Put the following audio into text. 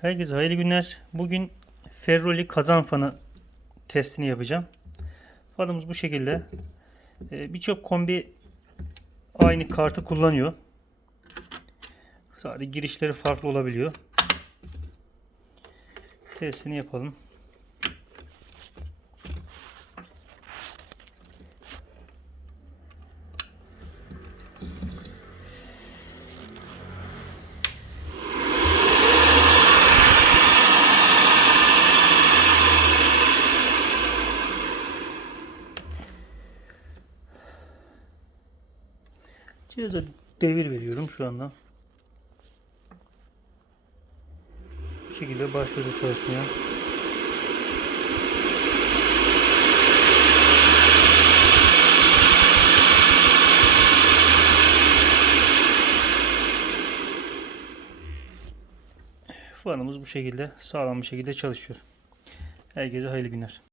Herkese hayırlı günler. Bugün Ferroli kazan fanı testini yapacağım. Fanımız bu şekilde. Ee, Birçok kombi aynı kartı kullanıyor. Sadece girişleri farklı olabiliyor. Testini yapalım. Cihaza devir veriyorum şu anda. Bu şekilde başladı çalışmaya. Fanımız bu şekilde sağlam bir şekilde çalışıyor. Herkese hayırlı günler.